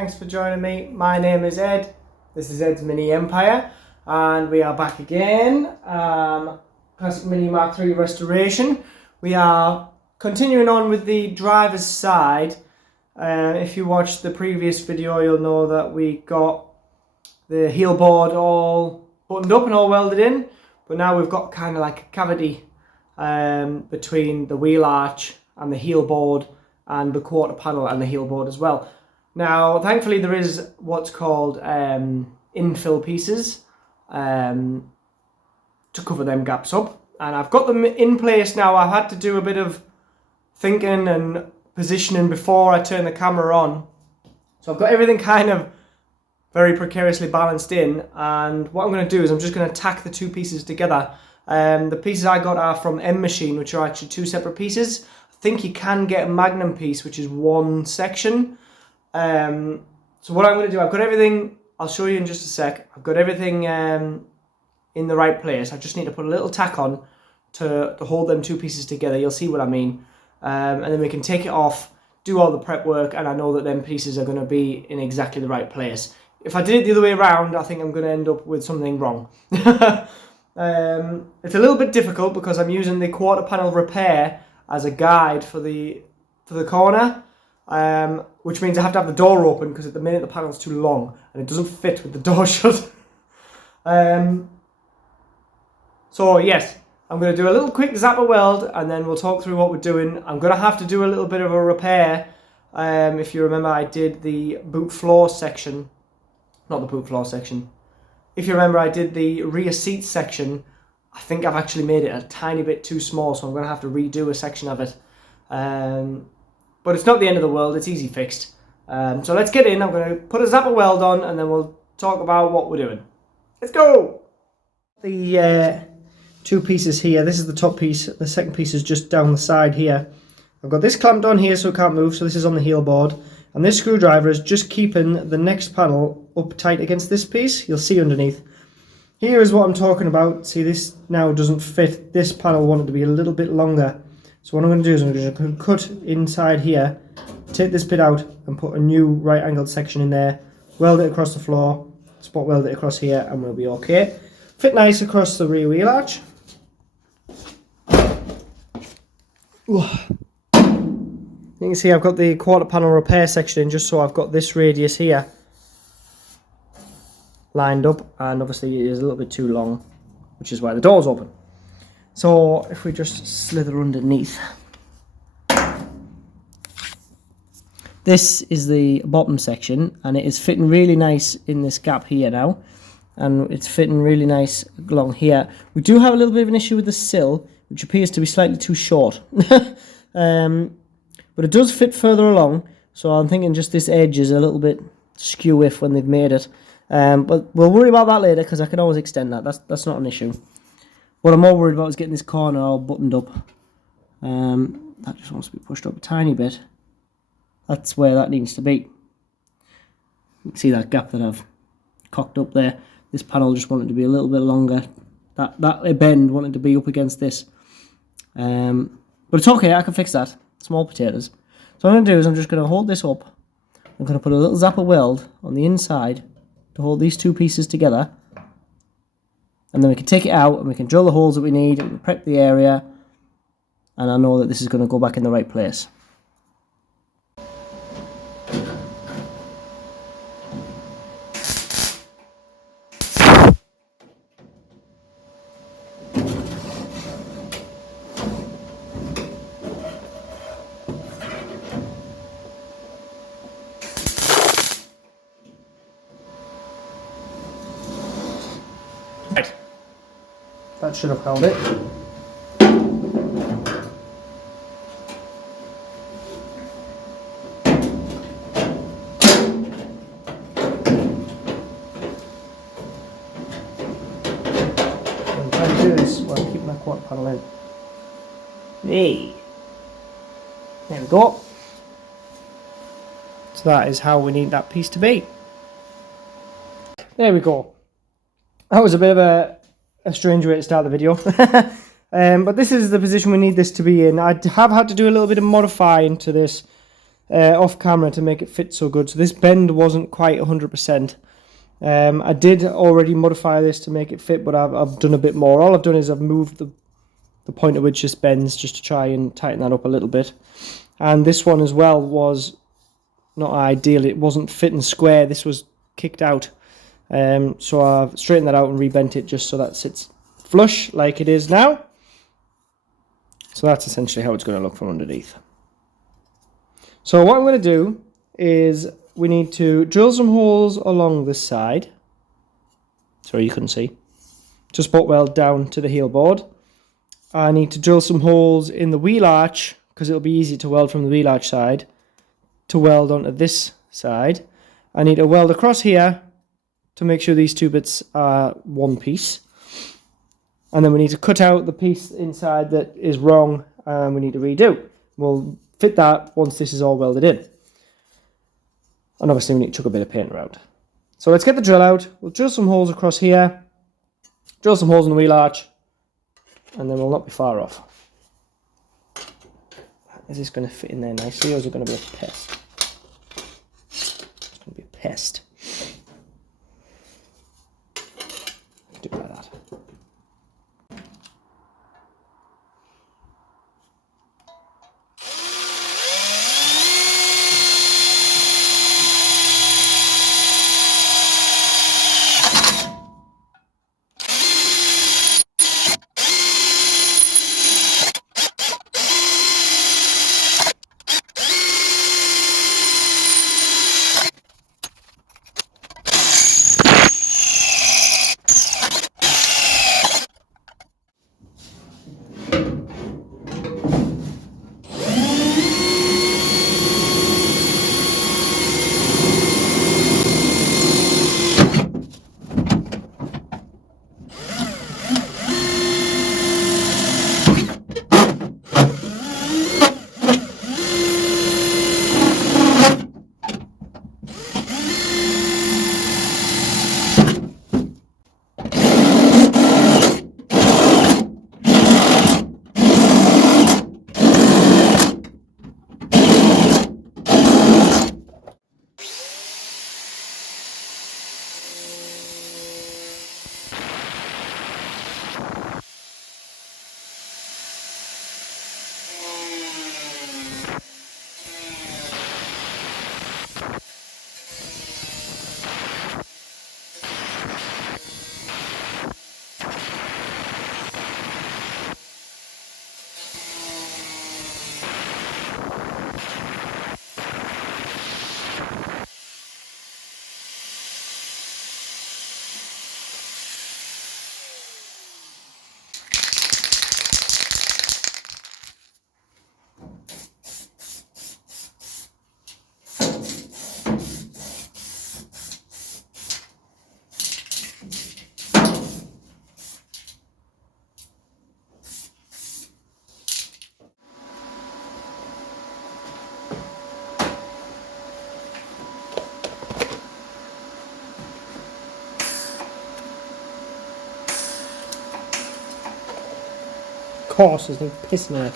thanks for joining me. My name is Ed. This is Ed's Mini Empire, and we are back again. Classic Mini Mark 3 restoration. We are continuing on with the driver's side. If you watched the previous video, you'll know that we got the heel board all buttoned up and all welded in, but now we've got kind of like a cavity between the wheel arch and the heel board and the quarter panel and the heel board as well. Now, thankfully, there is what's called infill pieces to cover them gaps up, and I've got them in place now. I've had to do a bit of thinking and positioning before I turn the camera on, so I've got everything kind of very precariously balanced in, and what I'm going to do is I'm just going to tack the two pieces together. The pieces I got are from M Machine, which are actually two separate pieces. I think you can get a Magnum piece, which is one section. So what I'm going to do, I've got everything, I'll show you in just a sec, I've got everything in the right place. I just need to put a little tack on to hold them two pieces together. You'll see what I mean. And then we can take it off, do all the prep work, and I know that them pieces are going to be in exactly the right place. If I did it the other way around, I think I'm going to end up with something wrong. It's a little bit difficult because I'm using the quarter panel repair as a guide for the corner. Which means I have to have the door open because at the minute the panel's too long and it doesn't fit with the door shut. So yes, I'm going to do a little quick zapper weld and then we'll talk through what we're doing. I'm going to have to do a little bit of a repair. If you remember, I did the boot floor section. Not the boot floor section. If you remember, I did the rear seat section. I think I've actually made it a tiny bit too small, so I'm going to have to redo a section of it. But it's not the end of the world, it's easy fixed. So let's get in. I'm going to put a zapper weld on and then we'll talk about what we're doing. Let's go! The two pieces here, this is the top piece, the second piece is just down the side here. I've got this clamped on here so it can't move, so this is on the heel board. And this screwdriver is just keeping the next panel up tight against this piece. You'll see underneath. Here is what I'm talking about. See, this now doesn't fit. This panel wanted to be a little bit longer. So what I'm going to do is I'm going to cut inside here, take this bit out and put a new right angled section in there, weld it across the floor, spot weld it across here and we'll be okay. Fit nice across the rear wheel arch. You can see I've got the quarter panel repair section in just so I've got this radius here lined up, and obviously it is a little bit too long, which is why the door's open. So if we just slither underneath, this is the bottom section and it is fitting really nice in this gap here now, and it's fitting really nice along here. We do have a little bit of an issue with the sill, which appears to be slightly too short. But it does fit further along, so I'm thinking just this edge is a little bit skew-if when they've made it. But we'll worry about that later because I can always extend that. That's not an issue. What I'm more worried about is getting this corner all buttoned up. That just wants to be pushed up a tiny bit. That's where that needs to be. You can see that gap that I've cocked up there. This panel just wanted to be a little bit longer. That bend wanted to be up against this. But it's okay, I can fix that. Small potatoes. So what I'm going to do is I'm just going to hold this up. I'm going to put a little zapper weld on the inside to hold these two pieces together. And then we can take it out and we can drill the holes that we need and prep the area, and I know that this is going to go back in the right place. Right. That should have held it. I'm trying to do this while I keep my quarter panel in. Hey! There we go. So that is how we need that piece to be. There we go. That was a bit of a strange way to start the video. But this is the position we need this to be in. I have had to do a little bit of modifying to this. off camera to make it fit so good. So this bend wasn't quite 100%. I did already modify this to make it fit, but I've done a bit more. All I've done is I've moved the point at which this bends just to try and tighten that up a little bit. And this one as well was not ideal. It wasn't fitting square. This was kicked out. So I've straightened that out and rebent it just so that sits flush like it is now. So that's essentially how it's going to look from underneath. So what I'm going to do is we need to drill some holes along this side. Sorry, you couldn't see. Just spot weld down to the heel board. I need to drill some holes in the wheel arch because it'll be easy to weld from the wheel arch side to weld onto this side. I need to weld across here to make sure these two bits are one piece. And then we need to cut out the piece inside that is wrong and we need to redo. We'll fit that once this is all welded in. And obviously we need to chuck a bit of paint around. So let's get the drill out. We'll drill some holes across here, drill some holes in the wheel arch, and then we'll not be far off. Is this going to fit in there nicely, or is it going to be a pest? It's going to be a pest. Do it like that. Of course, there's no piss in there.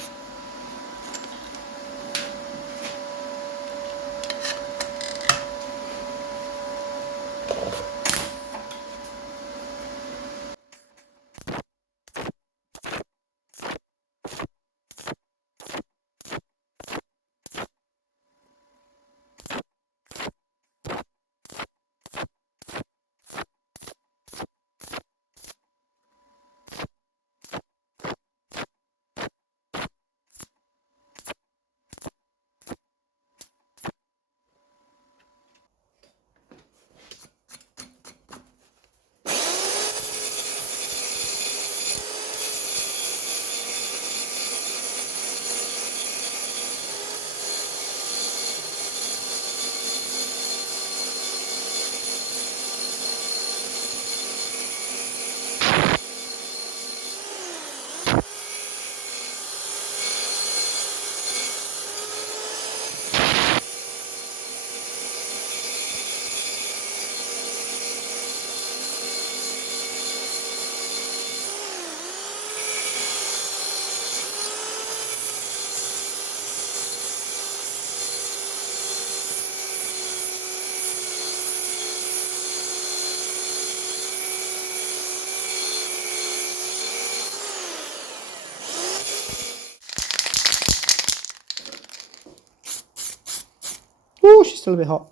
still a bit hot.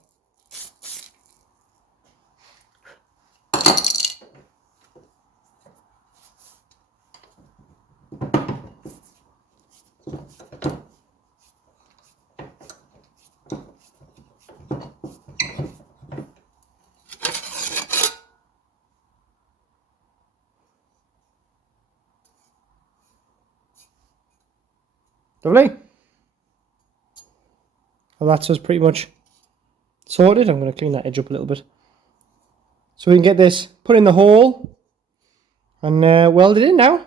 Lovely. Well, that's us pretty much sorted. I'm going to clean that edge up a little bit, so we can get this put in the hole and weld it in now.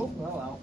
Oh, well.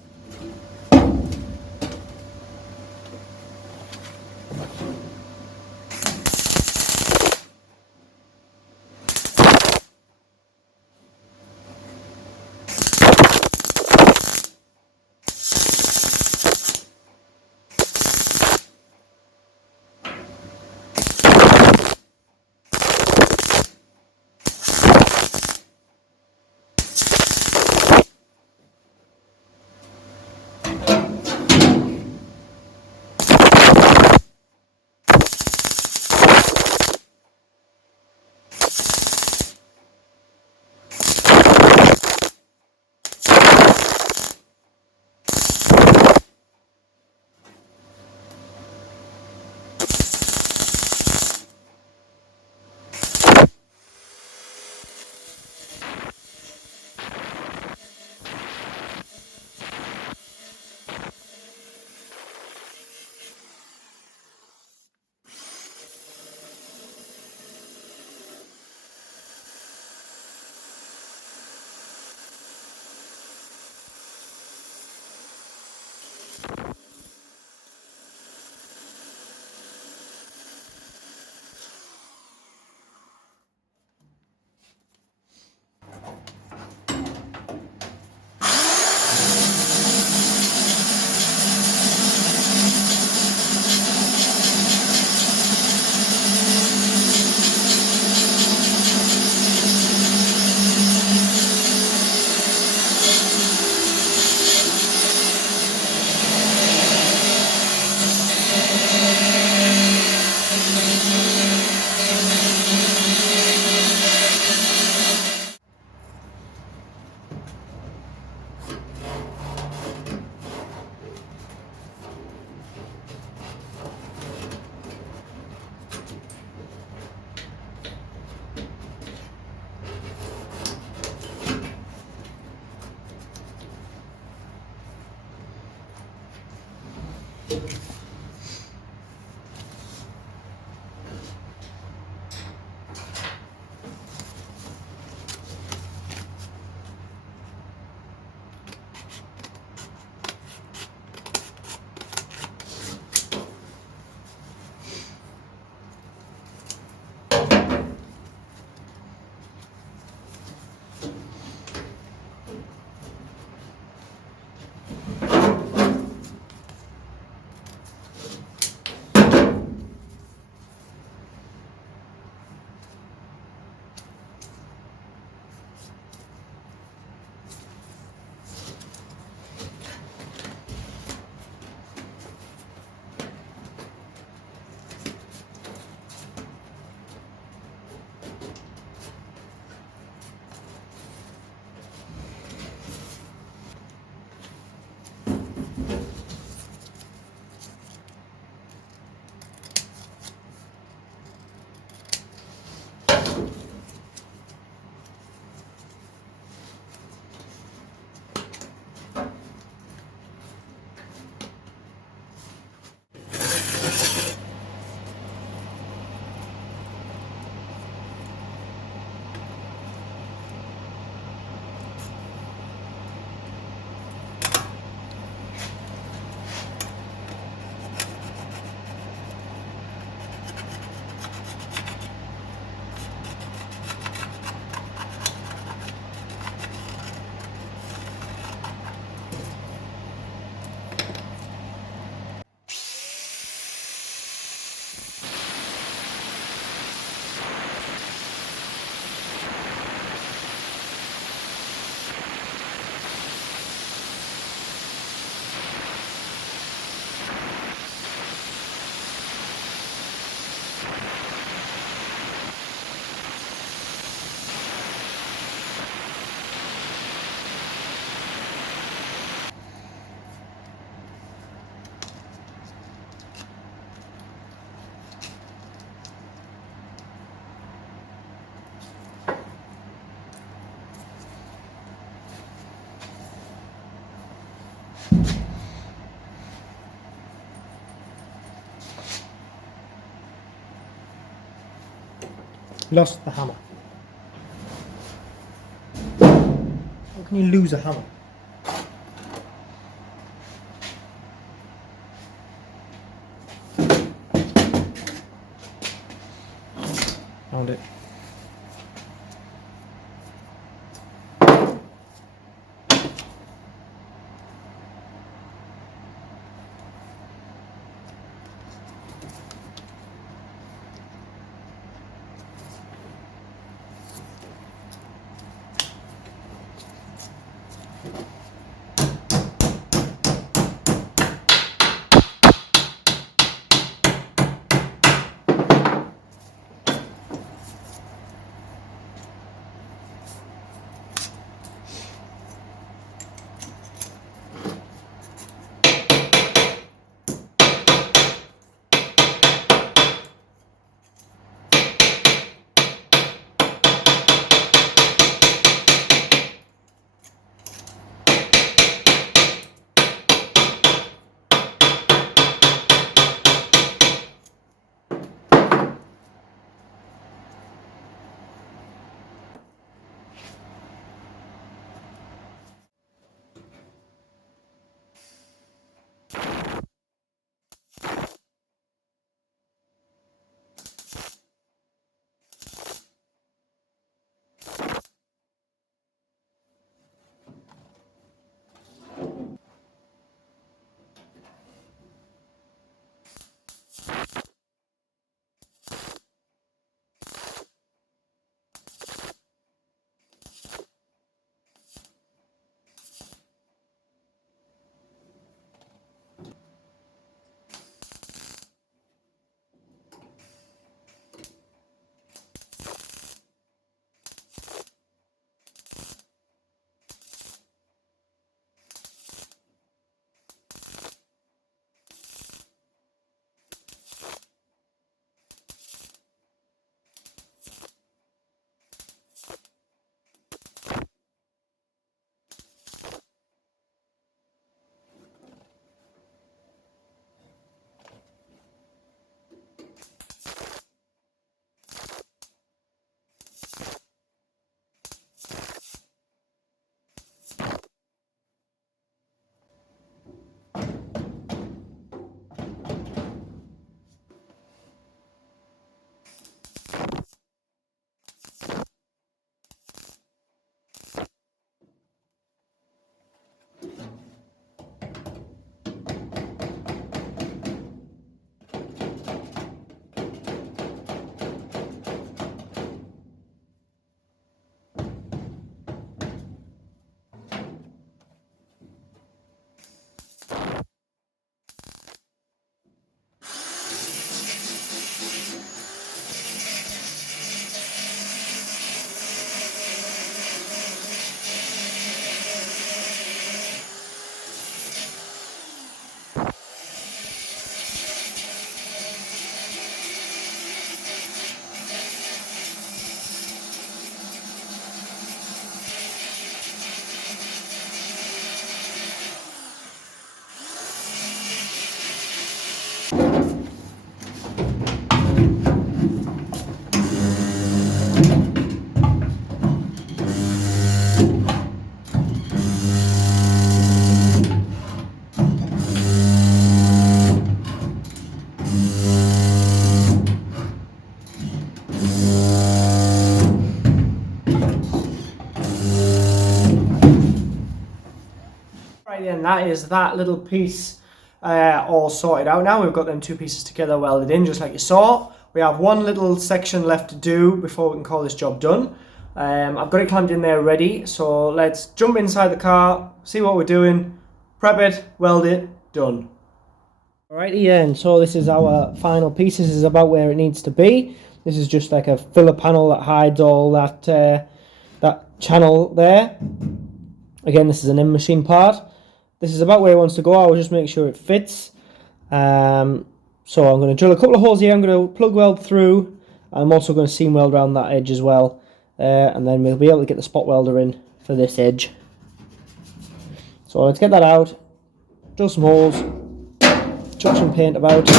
Lost the hammer. How can you lose a hammer? Found it. Right then, that is that little piece all sorted out now. We've got them two pieces together welded in just like you saw. We have one little section left to do before we can call this job done. I've got it clamped in there ready, so let's jump inside the car, see what we're doing, prep it, weld it, done. Alrighty then, so this is our final piece. This is about where it needs to be. This is just like a filler panel that hides all that that channel there. Again, this is an in-machine part. This is about where it wants to go. I'll just make sure it fits. So I'm going to drill a couple of holes here. I'm going to plug weld through. I'm also going to seam weld around that edge as well. And then we'll be able to get the spot welder in for this edge. So let's get that out, drill some holes, chuck some paint about.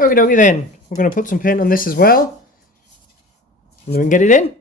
Okie dokie then, we're going to put some paint on this as well, and then we can get it in.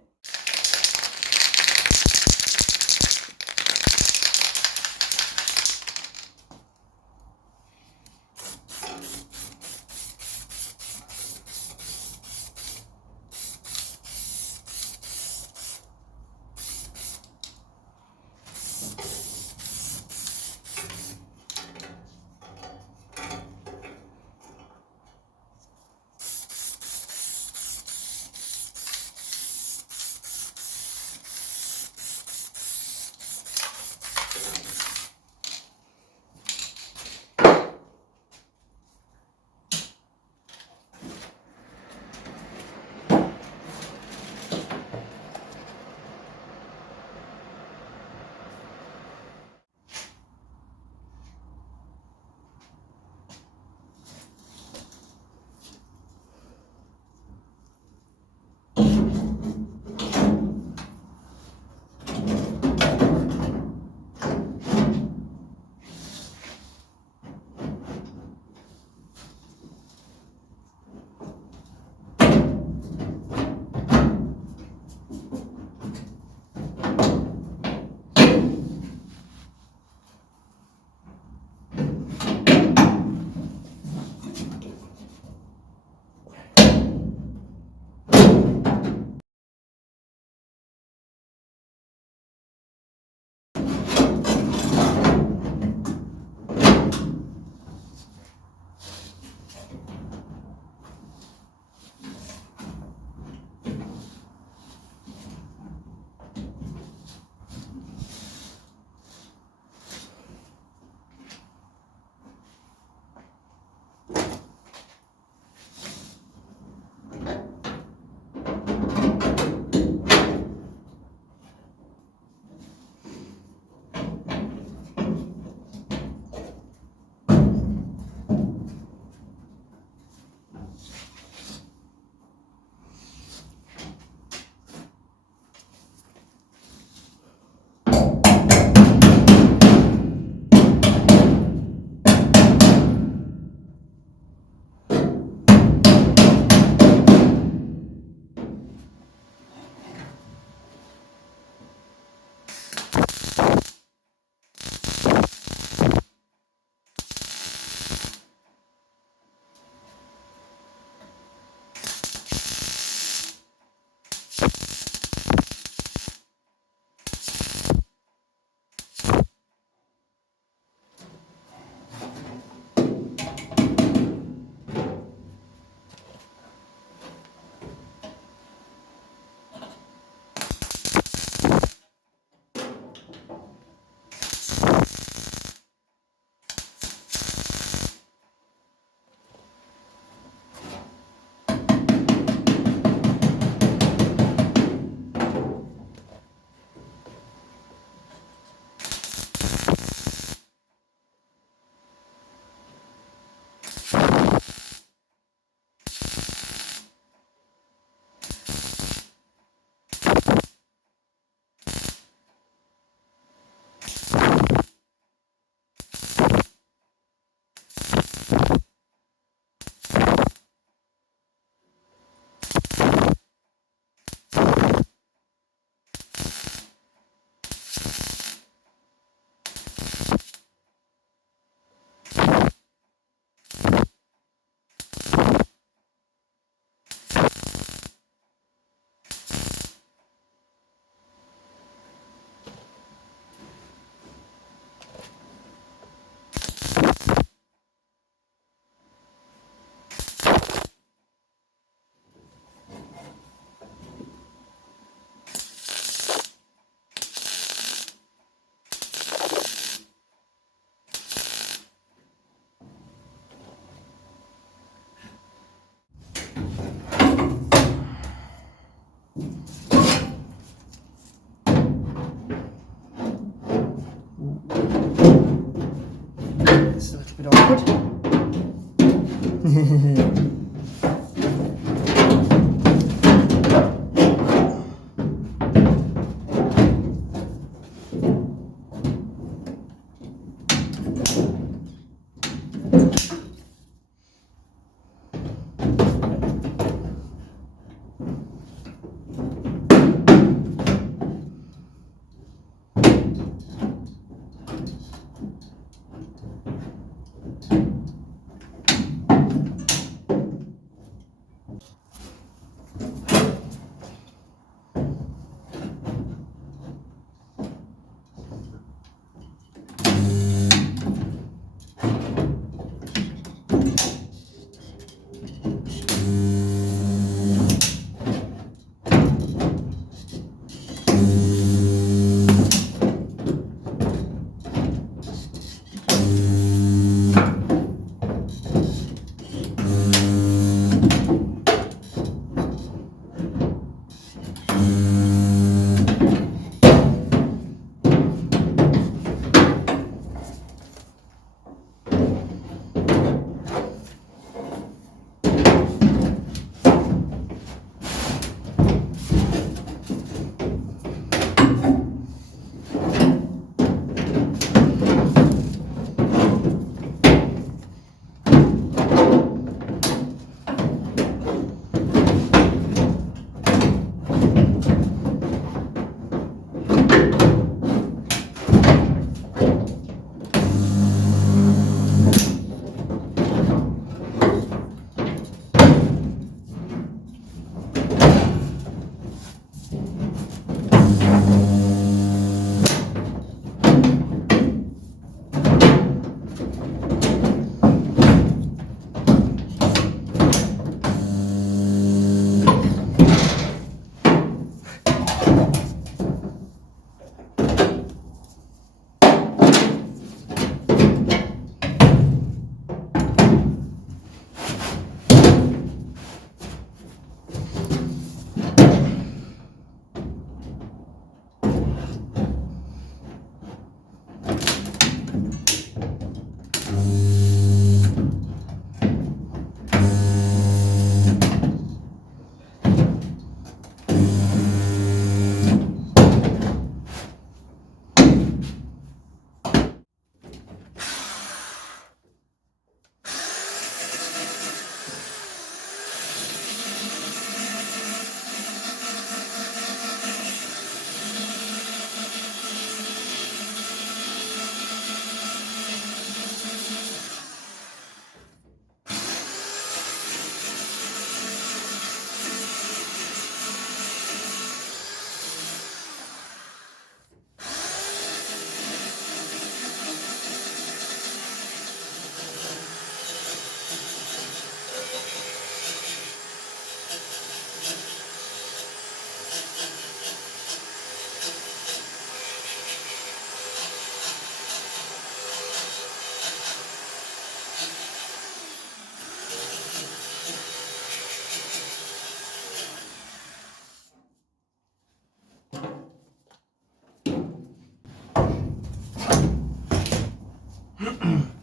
bit awkward.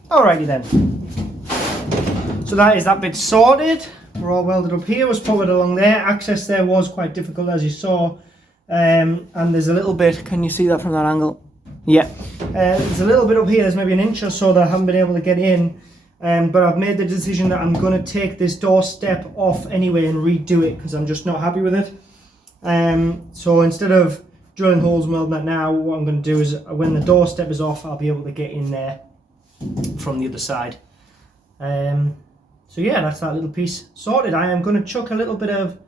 Alrighty then. So that is that bit sorted. We're all welded up here, was forward along there. Access there was quite difficult, as you saw. And there's a little bit, can you see that from that angle? Yeah. There's a little bit up here, there's maybe an inch or so that I haven't been able to get in. But I've made the decision that I'm going to take this door step off anyway and redo it because I'm just not happy with it. So instead of drilling holes and welding that now, what I'm going to do is when the door step is off, I'll be able to get in there from the other side. So yeah, that's that little piece sorted. I am going to chuck a little bit of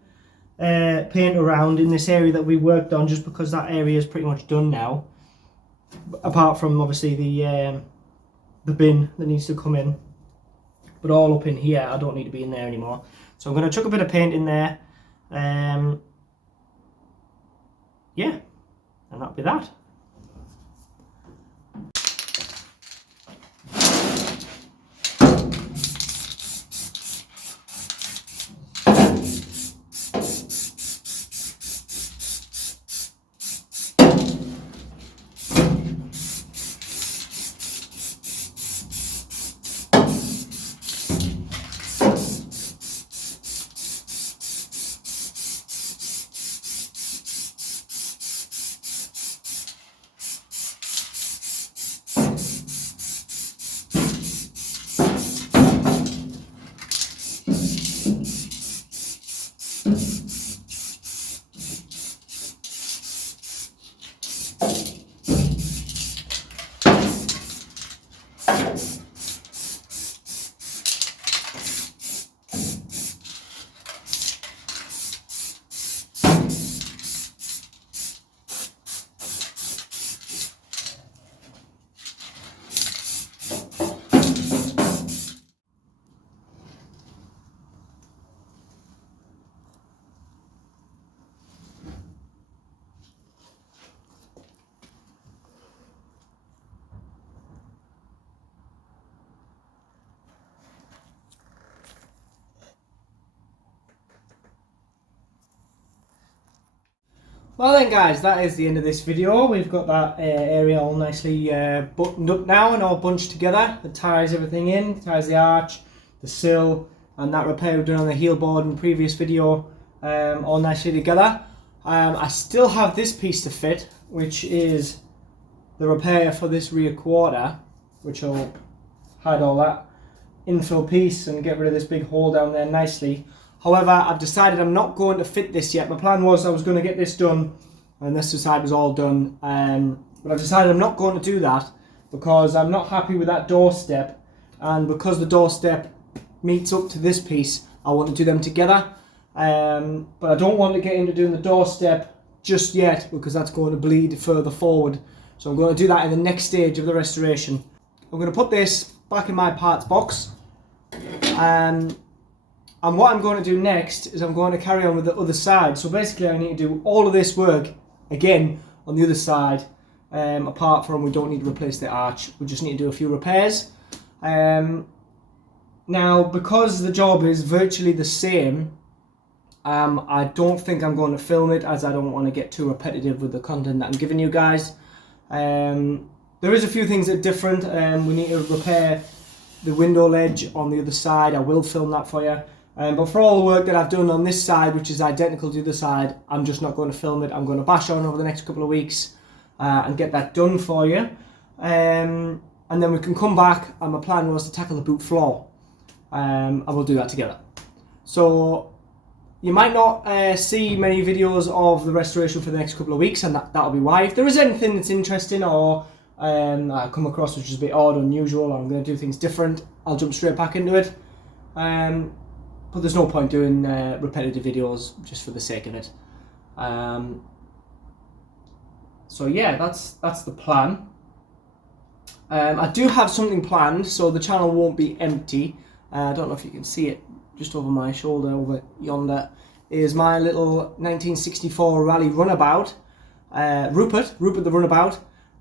paint around in this area that we worked on, just because that area is pretty much done now, apart from obviously the bin that needs to come in. But all up in here, I don't need to be in there anymore. So I'm going to chuck a bit of paint in there. Yeah, and that'll be that. Well then guys, that is the end of this video. We've got that area all nicely buttoned up now and all bunched together. It ties everything in, ties the arch, the sill, and that repair we've done on the heel board in the previous video, all nicely together. I still have this piece to fit, which is the repair for this rear quarter, which will hide all that infill piece and get rid of this big hole down there nicely. However, I've decided I'm not going to fit this yet. My plan was I was going to get this done and this side was all done. But I've decided I'm not going to do that because I'm not happy with that doorstep. And because the doorstep meets up to this piece, I want to do them together. But I don't want to get into doing the doorstep just yet because that's going to bleed further forward. So I'm going to do that in the next stage of the restoration. I'm going to put this back in my parts box. And what I'm going to do next is I'm going to carry on with the other side. So basically I need to do all of this work again on the other side. Apart from we don't need to replace the arch. We just need to do a few repairs. Now because the job is virtually the same, I don't think I'm going to film it as I don't want to get too repetitive with the content that I'm giving you guys. There is a few things that are different. We need to repair the window ledge on the other side. I will film that for you. But for all the work that I've done on this side, which is identical to the other side, I'm just not going to film it. I'm going to bash on over the next couple of weeks and get that done for you. And then we can come back, and my plan was to tackle the boot floor. And we'll do that together. So you might not see many videos of the restoration for the next couple of weeks, and that'll be why. If there is anything that's interesting or I come across which is a bit odd or unusual, or I'm going to do things different, I'll jump straight back into it. But there's no point doing repetitive videos just for the sake of it. So yeah, that's the plan. I do have something planned, so the channel won't be empty. I don't know if you can see it just over my shoulder, over yonder, is my little 1964 rally runabout. Rupert the runabout.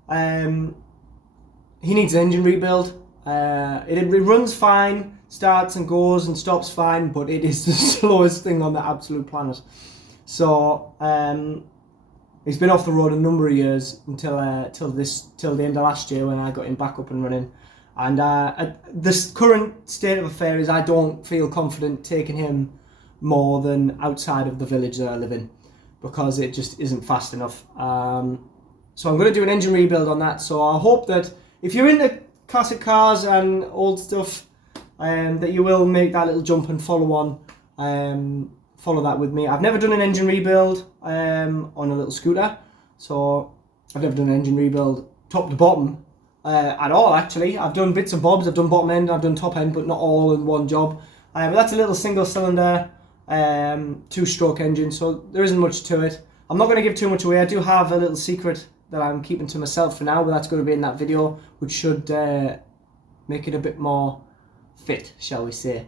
He needs an engine rebuild. It runs fine, starts and goes and stops fine, but it is the slowest thing on the absolute planet. So he's been off the road a number of years until the end of last year when I got him back up and running. And this current state of affair is I don't feel confident taking him more than outside of the village that I live in because it just isn't fast enough. So I'm going to do an engine rebuild on that. So I hope that if you're into classic cars and old stuff, that you will make that little jump and follow that with me. I've never done an engine rebuild on a little scooter, so I've never done an engine rebuild top to bottom at all actually. I've done bits and bobs, I've done bottom end, I've done top end, but not all in one job. But that's a little single cylinder, 2-stroke engine, so there isn't much to it. I'm not going to give too much away. I do have a little secret that I'm keeping to myself for now, but that's going to be in that video, which should make it a bit more fit, shall we say.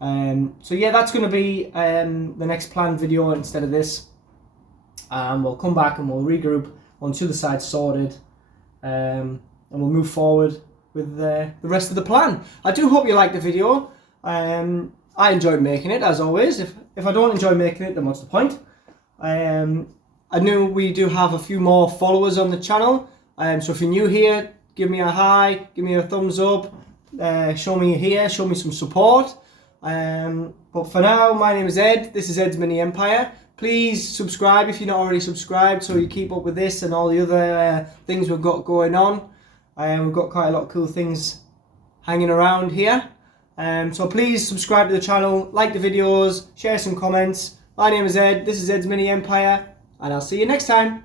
So yeah, that's going to be the next planned video instead of this. We'll come back and we'll regroup once the other side's sorted, and we'll move forward with the rest of the plan. I do hope you liked the video. I enjoyed making it, as always. If I don't enjoy making it, then what's the point? I know we do have a few more followers on the channel, so if you're new here, give me a hi, give me a thumbs up, show me you're here, show me some support. But for now, my name is Ed, this is Ed's Mini Empire. Please subscribe if you're not already subscribed so you keep up with this and all the other things we've got going on. We've got quite a lot of cool things hanging around here. So please subscribe to the channel, like the videos, share some comments. My name is Ed, this is Ed's Mini Empire, and I'll see you next time.